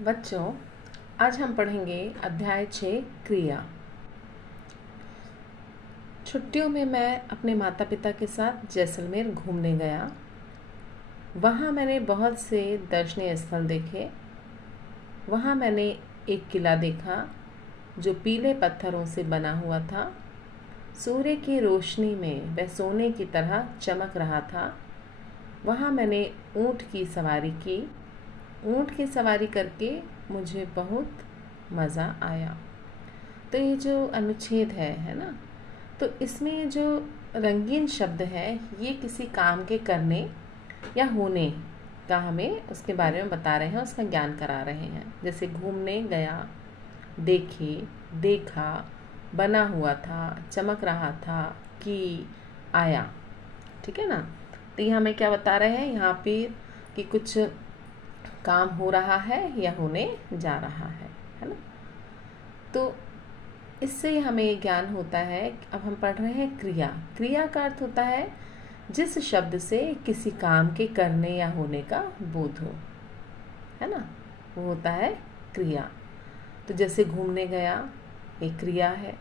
बच्चों, आज हम पढ़ेंगे अध्याय 6 क्रिया। छुट्टियों में मैं अपने माता पिता के साथ जैसलमेर घूमने गया। वहाँ मैंने बहुत से दर्शनीय स्थल देखे। वहाँ मैंने एक किला देखा जो पीले पत्थरों से बना हुआ था। सूर्य की रोशनी में वह सोने की तरह चमक रहा था। वहाँ मैंने ऊँट की सवारी की। ऊँट की सवारी करके मुझे बहुत मज़ा आया। तो ये जो अनुच्छेद है ना, तो इसमें जो रंगीन शब्द है ये किसी काम के करने या होने का हमें उसके बारे में बता रहे हैं, उसका ज्ञान करा रहे हैं। जैसे घूमने गया, देखे, देखा, बना हुआ था, चमक रहा था, कि आया। ठीक है ना। तो ये हमें क्या बता रहे हैं यहाँ पे कि कुछ काम हो रहा है या होने जा रहा है ना। तो इससे हमें ज्ञान होता है। अब हम पढ़ रहे हैं क्रिया। क्रिया का अर्थ होता है जिस शब्द से किसी काम के करने या होने का बोध हो, है ना, वो होता है क्रिया। तो जैसे घूमने गया एक क्रिया है,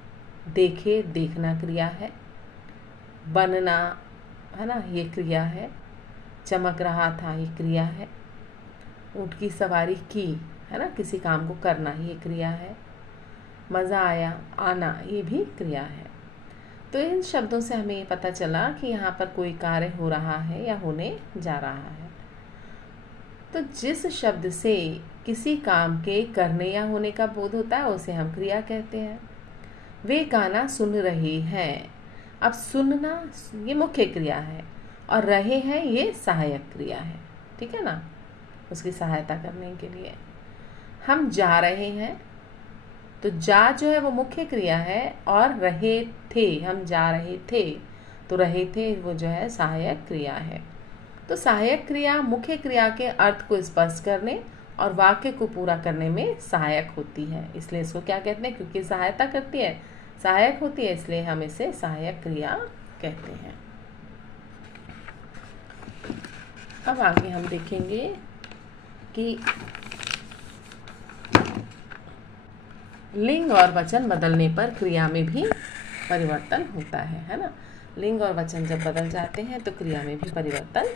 देखे देखना क्रिया है, बनना है ना ये क्रिया है, चमक रहा था ये क्रिया है, ऊँट की सवारी की है ना किसी काम को करना ये क्रिया है, मज़ा आया आना ये भी क्रिया है। तो इन शब्दों से हमें पता चला कि यहाँ पर कोई कार्य हो रहा है या होने जा रहा है। तो जिस शब्द से किसी काम के करने या होने का बोध होता है उसे हम क्रिया कहते हैं। वे गाना सुन रहे हैं। अब सुनना ये मुख्य क्रिया है और रहे हैं ये सहायक क्रिया है। ठीक है ना, उसकी सहायता करने के लिए। हम जा रहे हैं तो जा जो है वो मुख्य क्रिया है और रहे थे, हम जा रहे थे तो रहे थे वो जो है सहायक क्रिया है। तो सहायक क्रिया मुख्य क्रिया के अर्थ को स्पष्ट करने और वाक्य को पूरा करने में सहायक होती है, इसलिए इसको क्या कहते हैं, क्योंकि सहायता करती है, सहायक होती है, इसलिए हम इसे सहायक क्रिया कहते हैं। अब आगे हम देखेंगे कि लिंग और वचन बदलने पर क्रिया में भी परिवर्तन होता है ना। लिंग और वचन जब बदल जाते हैं तो क्रिया में भी परिवर्तन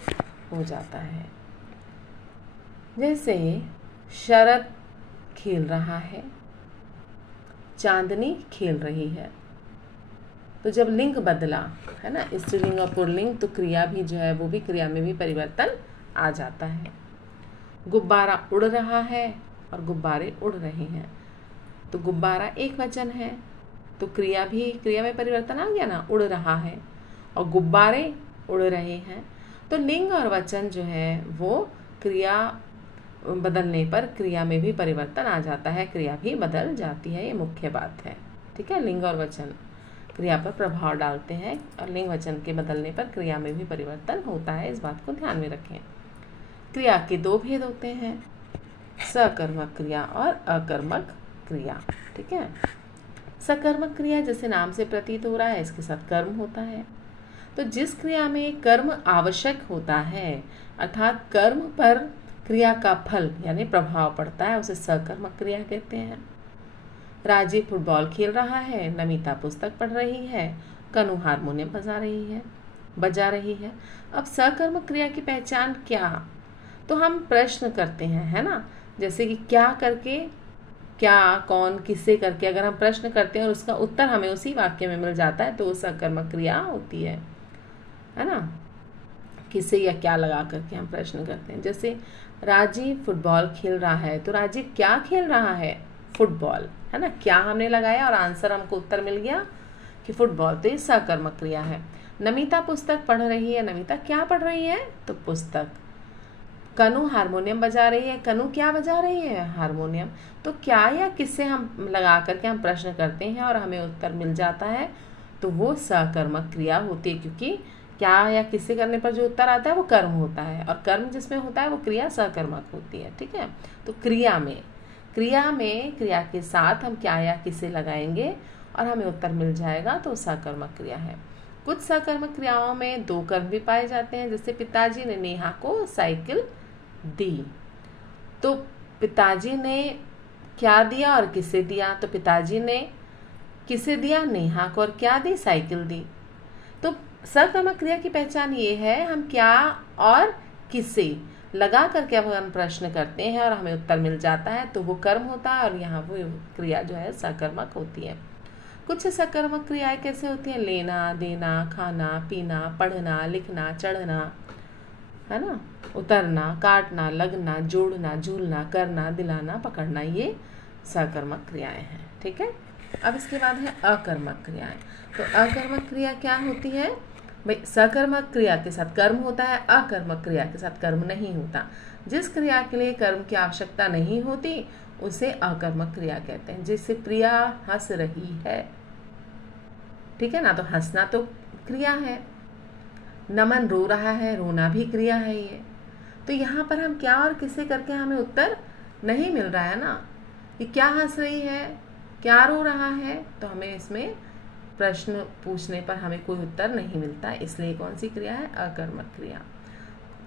हो जाता है। जैसे शरद खेल रहा है, चांदनी खेल रही है। तो जब लिंग बदला है ना, स्त्रीलिंग और पुल्लिंग, तो क्रिया भी जो है वो भी क्रिया में भी परिवर्तन आ जाता है। गुब्बारा उड़ रहा है और गुब्बारे उड़ रहे हैं। तो गुब्बारा एक वचन है तो क्रिया भी क्रिया में परिवर्तन आ गया ना, उड़ रहा है और गुब्बारे उड़ रहे हैं। तो लिंग और वचन जो है वो क्रिया बदलने पर क्रिया में भी परिवर्तन आ जाता है, क्रिया भी बदल जाती है, ये मुख्य बात है। ठीक है, लिंग और वचन क्रिया पर प्रभाव डालते हैं और लिंग वचन के बदलने पर क्रिया में भी परिवर्तन होता है, इस बात को ध्यान में रखें। क्रिया के दो भेद होते हैं, सकर्मक क्रिया और अकर्मक क्रिया। ठीक है, सकर्मक क्रिया जैसे नाम से प्रतीत हो रहा है इसके साथ कर्म होता है। तो जिस क्रिया में कर्म आवश्यक होता है अर्थात कर्म पर क्रिया का फल यानी प्रभाव पड़ता है उसे सकर्मक क्रिया कहते हैं। राजीव फुटबॉल खेल रहा है, नमिता पुस्तक पढ़ रही है, कनु हारमोनियम बजा रही है। अब सकर्मक क्रिया की पहचान क्या, तो हम प्रश्न करते हैं, है ना, जैसे कि क्या करके, क्या, कौन, किससे करके अगर हम प्रश्न करते हैं और उसका उत्तर हमें उसी वाक्य में मिल जाता है तो वो सकर्मक क्रिया होती है ना। किससे या क्या लगा करके हम प्रश्न करते हैं। जैसे राजीव फुटबॉल खेल रहा है, तो राजीव क्या खेल रहा है, फुटबॉल, है ना। क्या हमने लगाया और आंसर हमको उत्तर मिल गया कि फुटबॉल, तो ये सकर्मक क्रिया है। नमिता पुस्तक पढ़ रही है, नमिता क्या पढ़ रही है, तो पुस्तक। कनु हारमोनियम बजा रही है, कनु क्या बजा रही है, हारमोनियम। तो क्या या किससे हम लगा करके हम प्रश्न करते हैं और हमें उत्तर मिल जाता है तो वो सकर्मक क्रिया होती है, क्योंकि क्या या किससे करने पर जो उत्तर आता है वो कर्म होता है और कर्म जिसमें होता है वो क्रिया सकर्मक होती है। ठीक है, तो क्रिया में क्रिया के साथ हम क्या या किससे लगाएंगे और हमें उत्तर मिल जाएगा तो सकर्मक क्रिया है। कुछ सकर्मक क्रियाओं में दो कर्म भी पाए जाते हैं, जैसे पिताजी ने नेहा को साइकिल दी। तो पिताजी ने क्या दिया और किसे दिया? तो पिताजी ने किसे दिया? नेहा को। और क्या दी? साइकिल दी। तो सकर्मक क्रिया की पहचान ये है, हम क्या और किसे लगा करके अब हम प्रश्न करते हैं और हमें उत्तर मिल जाता है तो वो कर्म होता है, और यहाँ वो क्रिया जो है सकर्मक होती है। कुछ सकर्मक क्रियाएं कैसे होती हैं? लेना, देना, खाना, पीना, पढ़ना, लिखना, चढ़ना, है ना, उतरना, काटना, लगना, जोड़ना, झूलना, करना, दिलाना, पकड़ना, ये सकर्मक क्रियाएं हैं। ठीक है। अब इसके बाद है अकर्मक क्रियाएं। तो अकर्मक क्रिया क्या होती है? भाई सकर्मक क्रिया के साथ कर्म होता है, अकर्मक क्रिया के साथ कर्म नहीं होता। जिस क्रिया के लिए कर्म की आवश्यकता नहीं होती उसे अकर्मक क्रिया कहते हैं। जैसे प्रिया हंस रही है, ठीक है ना, तो हंसना तो क्रिया है। नमन रो रहा है, रोना भी क्रिया है ये। तो यहाँ पर हम क्या और किसे करके हमें उत्तर नहीं मिल रहा है ना, कि क्या हंस रही है, क्या रो रहा है, तो हमें इसमें प्रश्न पूछने पर हमें कोई उत्तर नहीं मिलता, इसलिए कौन सी क्रिया है? अकर्मक क्रिया।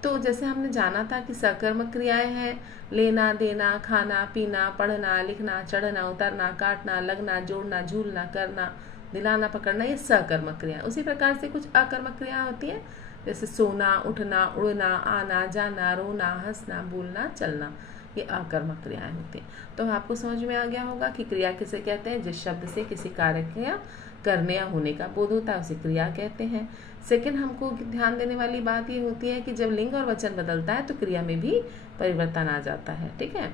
तो जैसे हमने जाना था कि सकर्मक क्रियाएं हैं लेना, देना, खाना, पीना, पढ़ना, लिखना, चढ़ना, उतरना, काटना, लगना, जोड़ना, झूलना, करना, दिलाना, पकड़ना, ये सकर्मक क्रिया। उसी प्रकार से कुछ अकर्मक क्रिया होती है, जैसे सोना, उठना, उड़ना, आना, जाना, रोना, हंसना, बोलना, चलना, ये अकर्मक क्रियाएं होती हैं। तो आपको समझ में आ गया होगा कि क्रिया किसे कहते हैं? जिस शब्द से किसी कार्य के करने या होने का बोध होता है उसे क्रिया कहते हैं। सेकंड, हमको ध्यान देने वाली बात ये होती है कि जब लिंग और वचन बदलता है तो क्रिया में भी परिवर्तन आ जाता है। ठीक है।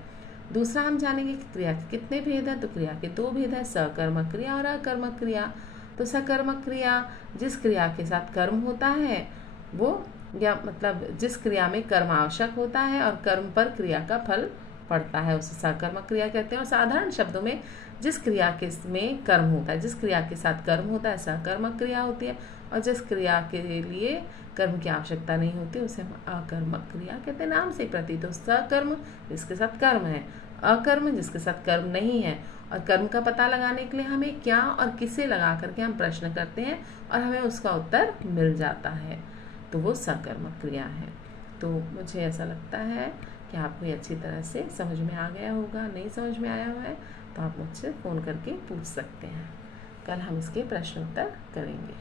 दूसरा हम जानेंगे कि क्रिया के कितने भेद है। तो क्रिया के 2 भेद है, सकर्मक क्रिया और अकर्मक क्रिया। तो सकर्मक क्रिया जिस क्रिया के साथ कर्म होता है वो, या मतलब जिस क्रिया में कर्म आवश्यक होता है और कर्म पर क्रिया का फल पड़ता है, उसे सकर्मक क्रिया कहते हैं। और साधारण शब्दों में जिस क्रिया के में कर्म होता है, जिस क्रिया के साथ कर्म होता है, सकर्मक क्रिया होती है। और जिस क्रिया के लिए कर्म की आवश्यकता नहीं होती उसे हम अकर्मक क्रिया कहते हैं। नाम से प्रतीत हो, सकर्म जिसके साथ कर्म है, अकर्म जिसके साथ कर्म नहीं है। और कर्म का पता लगाने के लिए हमें क्या और किसे लगा करके हम प्रश्न करते हैं और हमें उसका उत्तर मिल जाता है, तो वो सकर्मक क्रिया है। तो मुझे ऐसा लगता है कि आपको ये अच्छी तरह से समझ में आ गया होगा। नहीं समझ में आया हुआ है तो आप मुझसे फ़ोन करके पूछ सकते हैं। कल हम इसके प्रश्न उत्तर करेंगे।